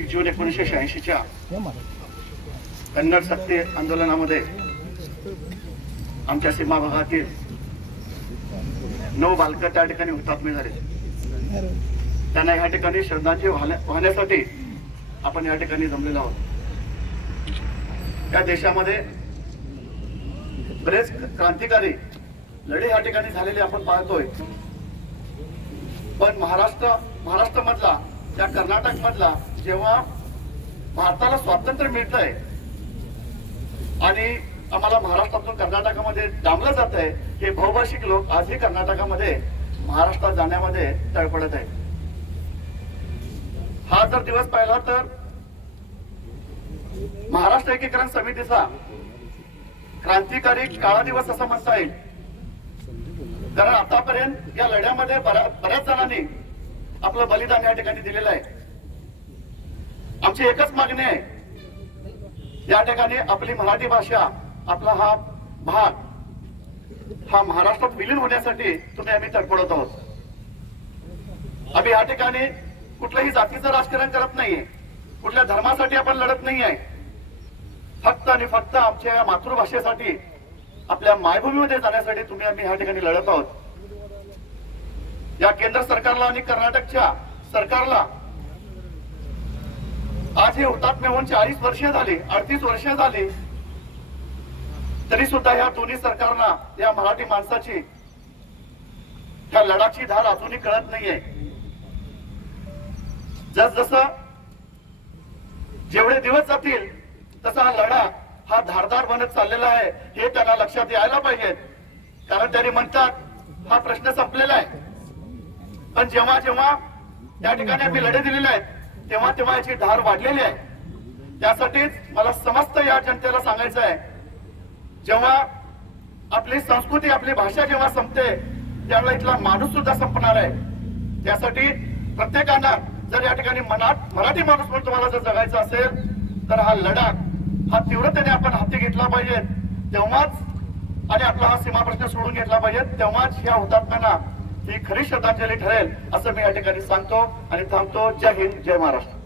1 जून 1986च्या कन्नड सक्ती आंदोलनामध्ये आमच्या सीमा भागातील 9 बालकं त्या ठिकाणी हुतात्मे झाले। त्यांना या ठिकाणी श्रद्धांजली वाहण्यासाठी आपण या ठिकाणी जमलेलो आहोत। या देशामध्ये बरेच क्रांतिकारी लढे या ठिकाणी झालेले आपण पाहतोय, पण महाराष्ट्र मधला त्या कर्नाटक मधला जेव्हा भारताला स्वातंत्र्य मिळतंय आणि आम्हाला महाराष्ट्रातून कर्नाटकामध्ये डांबलं जात आहे, हे बहुभाषिक लोक आजही कर्नाटकामध्ये महाराष्ट्रात जाण्यामध्ये तळपडत आहेत। हा जर दिवस पाहिला तर महाराष्ट्र एकीकरण समितीचा क्रांतिकारी काळा दिवस असा म्हणता येईल, कारण आतापर्यंत या लढ्यामध्ये बऱ्याच जणांनी आपलं बलिदान या ठिकाणी दिलेलं आहे। आमची एकच मागणी आहे, या ठिकाणी आपली मराठी भाषा, आपला हा भाग हा महाराष्ट्रात विलीन होण्यासाठी आम्ही तडफडत आहोत। आम्ही या ठिकाणी कुठल्याही जातीचं राजकारण करत नाहीये, कुठल्या धर्मासाठी आपण लढत नाहीये, फक्त आणि फक्त आमच्या या मातृभाषेसाठी, आपल्या मायभूमीमध्ये जाण्यासाठी आम्ही या ठिकाणी लढत आहोत। या केंद्र सरकारला आणि कर्नाटकच्या सरकारला आज हे हुतात्मे होऊन 40 वर्ष झाली, 38 वर्ष झाली, तरी सुद्धा या दोन्ही सरकारना या मराठी माणसाची त्या लढाची धार अजूनही कळत नाहीये। जसजसं जेवढे दिवस जातील तसा हा लढा हा धारदार बनत चाललेला आहे, हे त्यांना लक्षात यायला पाहिजे। कारण त्यांनी म्हणतात हा प्रश्न संपलेला आहे, पण जेव्हा जेव्हा त्या ठिकाणी आम्ही लढे दिलेले आहेत तेव्हा तेव्हा याची धार वाढलेली आहे। त्यासाठीच मला समस्त या जनतेला सांगायचं आहे, जेव्हा आपली संस्कृती, आपली भाषा जेव्हा संपते त्यावेळेला इथला माणूस सुद्धा संपणार आहे। त्यासाठी प्रत्येकानं जर या ठिकाणी मनात मराठी माणूस म्हणून तुम्हाला जर जगायचं असेल तर हा लढा हा तीव्रतेने आपण हाती घेतला पाहिजे, तेव्हाच आणि आपला हा सीमा प्रश्न सोडून घेतला पाहिजे, तेव्हाच या हुतात्म्यांना ही खरी श्रद्धांजली ठरेल असं मी या ठिकाणी सांगतो आणि थांबतो। जय हिंद, जय महाराष्ट्र।